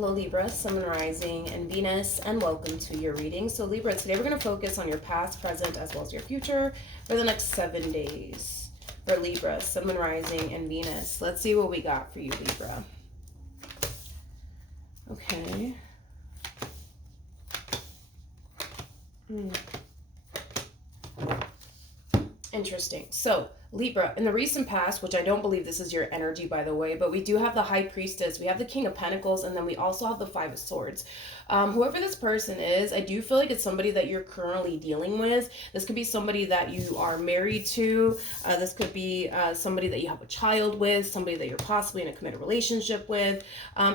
Hello Libra, Sun, Moon, Rising, and Venus, and welcome to your reading. So Libra, today we're going to focus on your past, present, as well as your future for the next 7 days. For Libra, Sun, Moon, Rising, and Venus. Let's see what we got for you, Libra. Okay. Interesting. So Libra, in the recent past, which I don't believe this is your energy, by the way, but we do have the High Priestess, we have the King of Pentacles, and then we also have the Five of Swords. Whoever this person is, I do feel like it's somebody that you're currently dealing with. This could be somebody that you are married to. This could be somebody that you have a child with, somebody that you're possibly in a committed relationship with.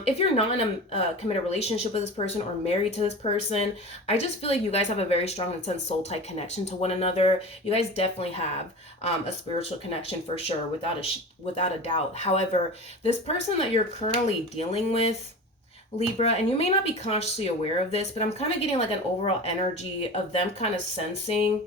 If you're not in a committed relationship with this person or married to this person, I just feel like you guys have a very strong, intense, soul-tight connection to one another. You guys definitely have a spiritual connection for sure, without a doubt. However, this person that you're currently dealing with, Libra, and you may not be consciously aware of this, but I'm kind of getting like an overall energy of them kind of sensing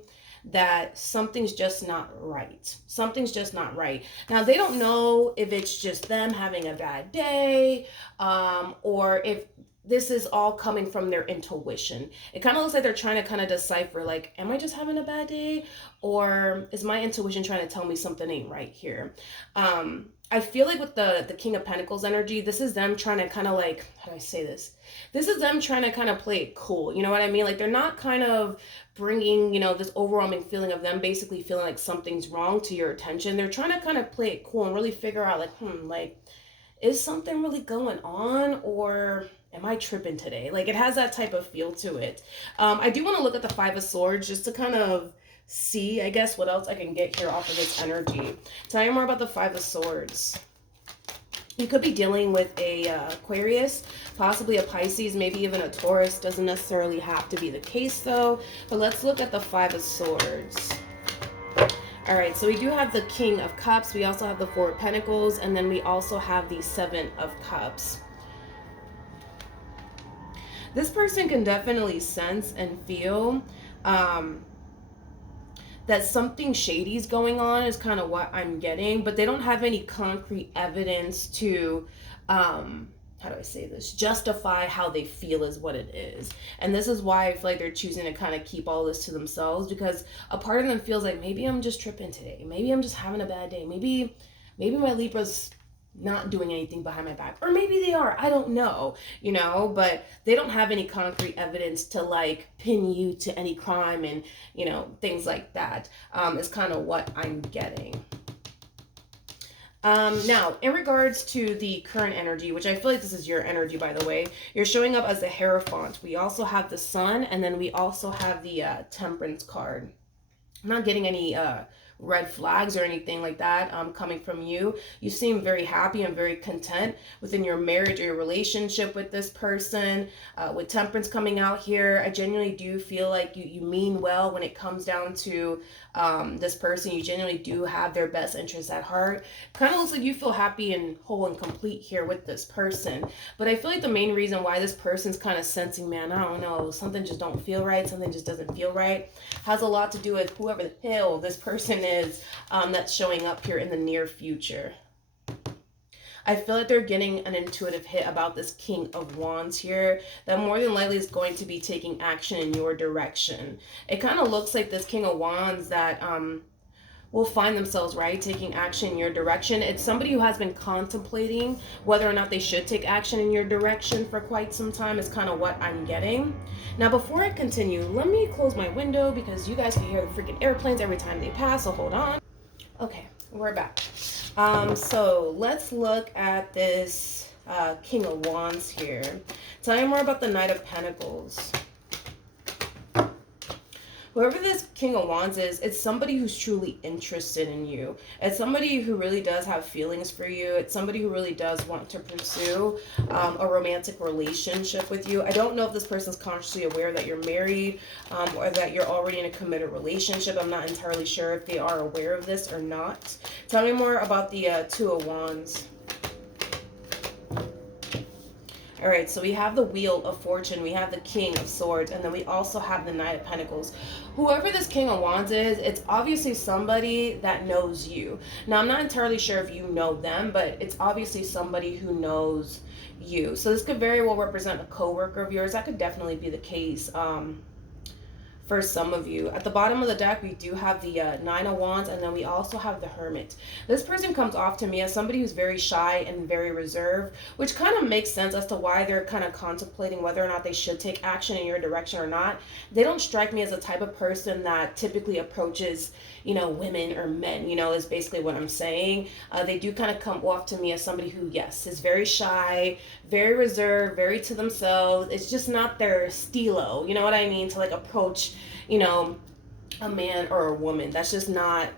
that something's just not right. Something's just not right. Now, they don't know if it's just them having a bad day, or if this is all coming from their intuition. It kind of looks like they're trying to kind of decipher, like, am I just having a bad day? Or is my intuition trying to tell me something ain't right here? I feel like with the King of Pentacles energy, this is them trying to kind of like, how do I say this? This is them trying to kind of play it cool. You know what I mean? Like, they're not kind of bringing, you know, this overwhelming feeling of them basically feeling like something's wrong to your attention. They're trying to kind of play it cool and really figure out like, like, is something really going on, or am I tripping today? Like, it has that type of feel to it. I do want to look at the Five of Swords just to kind of see, I guess, what else I can get here off of this energy. Tell me more about the Five of Swords. You could be dealing with a Aquarius, possibly a Pisces, maybe even a Taurus. Doesn't necessarily have to be the case though. But let's look at the Five of Swords. All right, so we do have the King of Cups. We also have the Four of Pentacles, and then we also have the Seven of Cups. This person can definitely sense and feel that something shady is going on, is kind of what I'm getting, but they don't have any concrete evidence to, how do I say this, justify how they feel is what it is. And this is why I feel like they're choosing to kind of keep all this to themselves, because a part of them feels like, maybe I'm just tripping today. Maybe I'm just having a bad day. Maybe my Libra's not doing anything behind my back, or maybe they are, I don't know, you know, but they don't have any concrete evidence to like pin you to any crime and, you know, things like that. Is kind of what I'm getting. Now, in regards to the current energy, which I feel like this is your energy, by the way, you're showing up as the Hierophant. We also have the Sun, and then we also have the Temperance card. I'm not getting any red flags or anything like that coming from you. You seem very happy and very content within your marriage or your relationship with this person. With Temperance coming out here, I genuinely do feel like you mean well when it comes down to this person. You genuinely do have their best interests at heart. Kind of looks like you feel happy and whole and complete here with this person. But I feel like the main reason why this person's kind of sensing, man, I don't know, something just don't feel right, something just doesn't feel right, has a lot to do with whoever the hell this person is that's showing up here in the near future. I feel like they're getting an intuitive hit about this King of Wands here that more than likely is going to be taking action in your direction. It kind of looks like this King of Wands that will find themselves, right, taking action in your direction. It's somebody who has been contemplating whether or not they should take action in your direction for quite some time, is kind of what I'm getting. Now, before I continue, let me close my window because you guys can hear the freaking airplanes every time they pass, so hold on. Okay, we're back. So let's look at this King of Wands here. Tell me more about the Knight of Pentacles. Whoever this King of Wands is, it's somebody who's truly interested in you. It's somebody who really does have feelings for you. It's somebody who really does want to pursue a romantic relationship with you. I don't know if this person's consciously aware that you're married or that you're already in a committed relationship. I'm not entirely sure if they are aware of this or not. Tell me more about the Two of Wands. All right, so we have the Wheel of Fortune, we have the King of Swords, and then we also have the Knight of Pentacles. Whoever this King of Wands is, it's obviously somebody that knows you. Now, I'm not entirely sure if you know them, but it's obviously somebody who knows you. So this could very well represent a coworker of yours. That could definitely be the case. For some of you. At the bottom of the deck, we do have the Nine of Wands, and then we also have the Hermit. This person comes off to me as somebody who's very shy and very reserved, which kind of makes sense as to why they're kind of contemplating whether or not they should take action in your direction or not. They don't strike me as a type of person that typically approaches, women or men, is basically what I'm saying. They do kind of come off to me as somebody who, yes, is very shy, very reserved, very to themselves. It's just not their stilo, you know what I mean, to like approach, a man or a woman. That's just not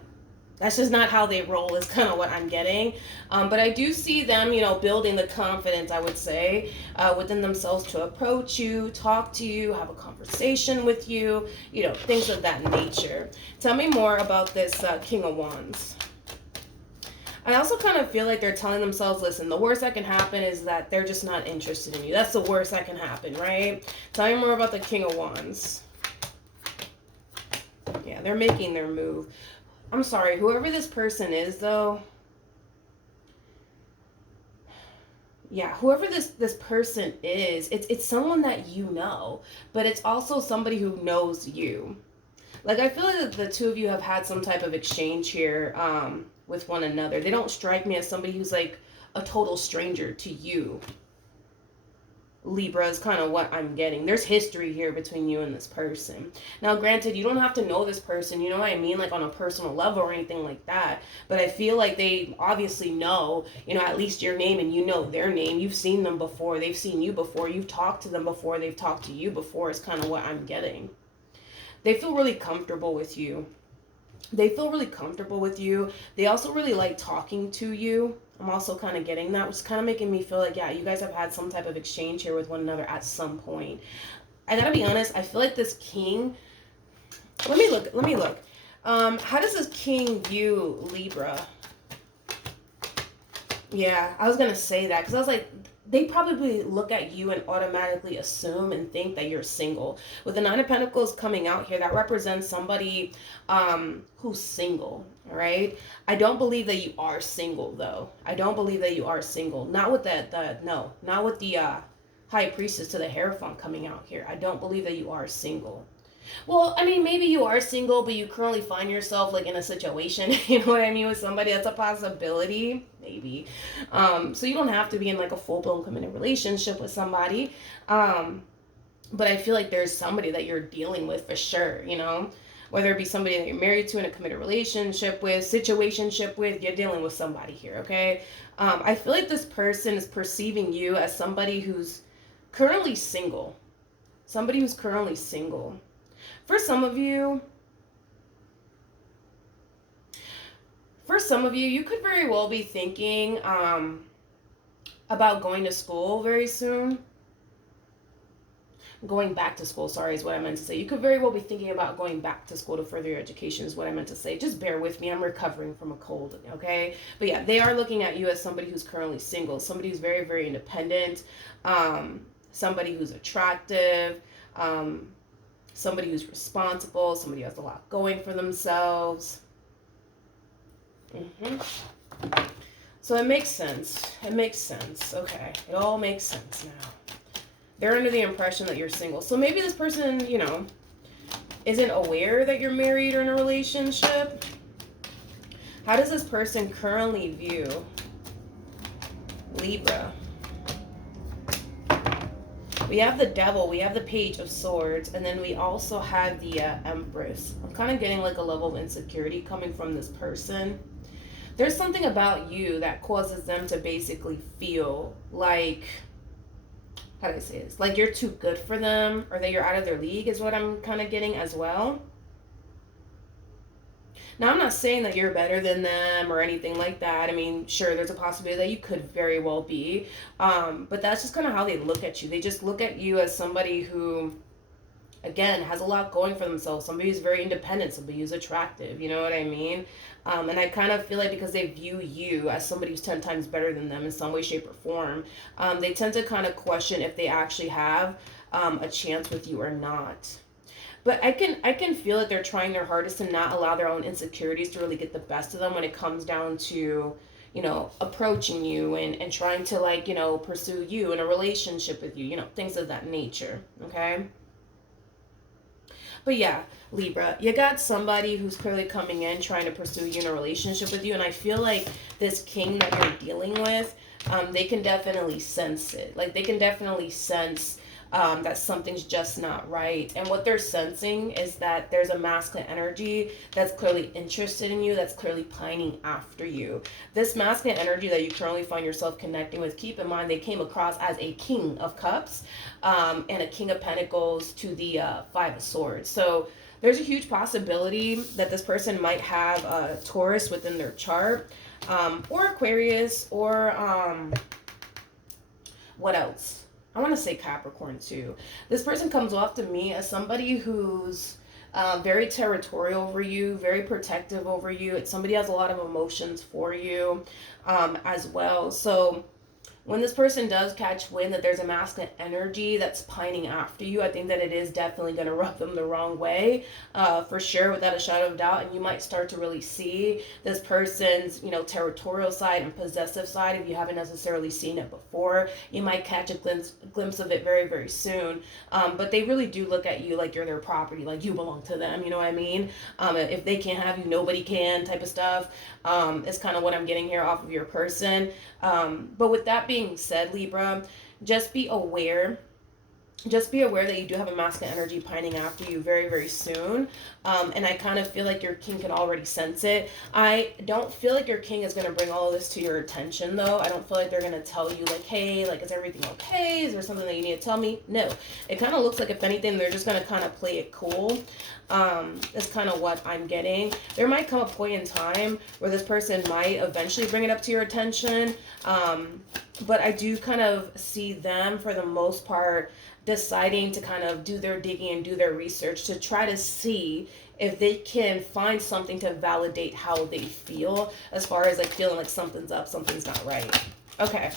how they roll, is kind of what I'm getting. But I do see them, building the confidence, I would say, within themselves to approach you, talk to you, have a conversation with you, things of that nature. Tell me more about this King of Wands. I also kind of feel like they're telling themselves, listen, the worst that can happen is that they're just not interested in you. That's the worst that can happen, right? Tell me more about the King of Wands. Yeah, they're making their move. I'm sorry, whoever this person is, though. Yeah, whoever this person is, it's someone that you know, but it's also somebody who knows you. Like, I feel like the two of you have had some type of exchange here with one another. They don't strike me as somebody who's like a total stranger to you. Libra is kind of what I'm getting. There's history here between you and this person. Now, granted, you don't have to know this person, you know what I mean, like on a personal level or anything like that. But I feel like they obviously know, at least your name, and you know their name. You've seen them before. They've seen you before. You've talked to them before. They've talked to you before is kind of what I'm getting. They feel really comfortable with you. They also really like talking to you. I'm also kind of getting that, which is kind of making me feel like, yeah, you guys have had some type of exchange here with one another at some point. I gotta be honest, I feel like this king, let me look. How does this king view Libra? Yeah, I was gonna say that, because I was like, they probably look at you and automatically assume and think that you're single. With the Nine of Pentacles coming out here, that represents somebody who's single, all right? I don't believe that you are single, though. I don't believe that you are single. Not with not with the High Priestess to the Hierophant coming out here. I don't believe that you are single. Well, I mean, maybe you are single, but you currently find yourself like in a situation, you know what I mean, with somebody. That's a possibility, maybe. So you don't have to be in like a full-blown committed relationship with somebody. But I feel like there's somebody that you're dealing with for sure, whether it be somebody that you're married to in a committed relationship with, situationship with, you're dealing with somebody here, okay? I feel like this person is perceiving you as somebody who's currently single. Somebody who's currently single. For some of you, you could very well be thinking about going to school very soon. Going back to school, sorry, is what I meant to say. You could very well be thinking about going back to school to further your education is what I meant to say. Just bear with me. I'm recovering from a cold, okay? But yeah, they are looking at you as somebody who's currently single, somebody who's very, very independent, somebody who's attractive, somebody who's responsible, somebody who has a lot going for themselves. So it makes sense. Okay, it all makes sense now. They're under the impression that you're single. So maybe this person, isn't aware that you're married or in a relationship. How does this person currently view Libra? We have the Devil, we have the Page of Swords, and then we also have the Empress. I'm kind of getting like a level of insecurity coming from this person. There's something about you that causes them to basically feel like, how do I say this? Like you're too good for them, or that you're out of their league is what I'm kind of getting as well. Now, I'm not saying that you're better than them or anything like that. I mean, sure, there's a possibility that you could very well be. But that's just kind of how they look at you. They just look at you as somebody who again, has a lot going for themselves. Somebody who's very independent, somebody who's attractive, you know what I mean? And I kind of feel like because they view you as somebody who's 10 times better than them in some way, shape, or form, they tend to kind of question if they actually have a chance with you or not. But I can feel that they're trying their hardest to not allow their own insecurities to really get the best of them when it comes down to, approaching you and trying to, like, pursue you in a relationship with you, things of that nature. Okay. But yeah, Libra, you got somebody who's clearly coming in trying to pursue you in a relationship with you. And I feel like this king that you're dealing with, they can definitely sense it. Like, they can definitely sense that something's just not right. And what they're sensing is that there's a masculine energy that's clearly interested in you, that's clearly pining after you. This masculine energy that you currently find yourself connecting with, keep in mind they came across as a king of cups and a king of pentacles to the five of swords. So there's a huge possibility that this person might have a Taurus within their chart, or Aquarius, or what else? I want to say Capricorn too. This person comes off to me as somebody who's very territorial over you, very protective over you. It's somebody who has a lot of emotions for you as well. So when this person does catch wind that there's a masculine energy that's pining after you, I think that it is definitely going to rub them the wrong way, for sure, without a shadow of doubt. And you might start to really see this person's, territorial side and possessive side if you haven't necessarily seen it before. You might catch a glimpse of it very, very soon. But they really do look at you like you're their property, like you belong to them. You know what I mean? If they can't have you, nobody can, type of stuff. Is kind of what I'm getting here off of your person. But with that being said, Libra, just be aware. Just be aware that you do have a masculine energy pining after you very, very soon. And I kind of feel like your king can already sense it. I don't feel like your king is going to bring all of this to your attention, though. I don't feel like they're going to tell you, like, hey, like, is everything okay? Is there something that you need to tell me? No. It kind of looks like, if anything, they're just going to kind of play it cool. Is kind of what I'm getting. There might come a point in time where this person might eventually bring it up to your attention. But I do kind of see them, for the most part, deciding to kind of do their digging and do their research to try to see if they can find something to validate how they feel, as far as like feeling like something's up, something's not right. Okay,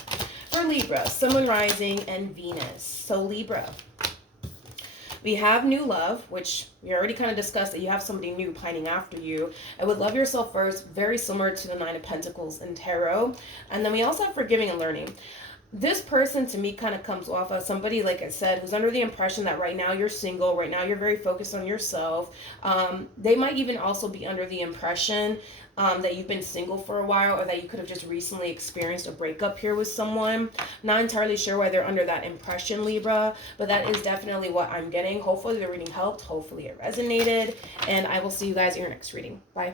for Libra, Sun, Moon, Rising, and Venus. So Libra, we have new love, which we already kind of discussed, that you have somebody new pining after you. And with love yourself first, very similar to the Nine of Pentacles in Tarot. And then we also have forgiving and learning. This person to me kind of comes off as somebody, like I said, who's under the impression that right now you're single, right now you're very focused on yourself. They might even also be under the impression that you've been single for a while, or that you could have just recently experienced a breakup here with someone. Not entirely sure why they're under that impression, Libra, but that is definitely what I'm getting. Hopefully the reading helped. Hopefully it resonated. And I will see you guys in your next reading. Bye.